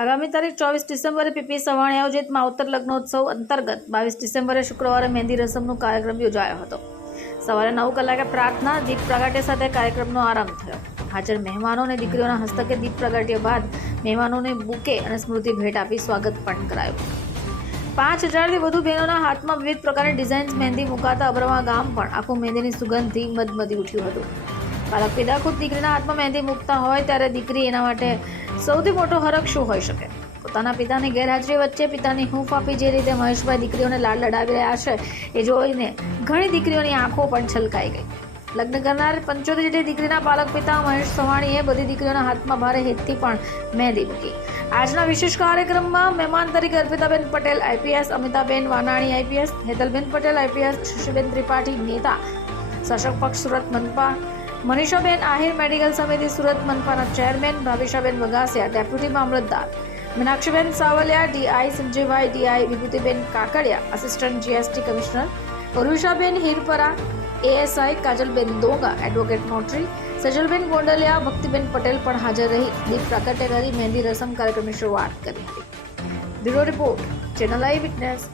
આગામી તારીખ ચોવીસ ડિસેમ્બરે પીપી સવાણી આયોજિત માવતર લગ્નોત્સવ અંતર્ગત બાવીસ ડિસેમ્બરે શુક્રવારે મહેંદી રસમનો કાર્યક્રમ યોજાયો હતો. સવારે નવ કલાકે પ્રાર્થના, દીપ પ્રાગટ્ય સાથે કાર્યક્રમનો આરંભ થયો. હાજર મહેમાનો અને દીકરીઓના હસ્તકે દીપ પ્રગટ્ય બાદ મહેમાનોને બુકે અને સ્મૃતિ ભેટ આપી સ્વાગત પણ કરાયું. પાંચ હજારથી વધુ બહેનોના હાથમાં વિવિધ પ્રકારની ડિઝાઇન્સ, મહેંદી મુકાતા અબરવા ગામ પણ આખું મહેંદીની સુગંધથી મધમધી ઉઠ્યું હતું. બાળક પેદા ખુદ દીકરીના હાથમાં મહેંદી મૂકતા હોય ત્યારે દીકરી એના માટે સૌથી મોટો હરખ શું હોઈ શકે? પોતાના પિતાની ગેરહાજરી વચ્ચે પિતાની હૂંફ આપી જે રીતે મહેશભાઈ દીકરીઓને લાડ લડાવી રહ્યા છે, એ જોઈને ઘણી દીકરીઓની આંખો પણ છલકાઈ ગઈ. લગ્ન કરનાર પંચોતેર જેટલી દીકરીના પાલક પિતા મહેશ સવાણીએ બધી દીકરીઓના હાથમાં ભારે હેતથી પણ મહેંદી મૂકી. આજના વિશેષ કાર્યક્રમમાં મહેમાન તરીકે Arpitaben Patel IPS, Amitaben Vanani IPS, Hetalben Patel IPS, Shashiben Tripathi નેતા, શાસક પક્ષ સુરત મનપા મનીષાબેન આહિર મેડિકલ સમિતિ સુરત મનપાના ચેરમેન, ભાવિશાબેન વગાસિયા ડેપ્યુટી મામલતદાર Minakshiben Savaliya, DI Sanjaybhai, DI Vibhutiben Kakadiya assistant GST commissioner Urvishaben Hirpara ASI Kajalben Donga advocate notary Sajalben Gondaliya, Bhaktiben Patel પણ હાજર રહી. દીપ પ્રાગટ્ય કરી મહેંદી રસમ કાર્યક્રમની શરૂઆત કરી હતી. Bureau report, channel I witness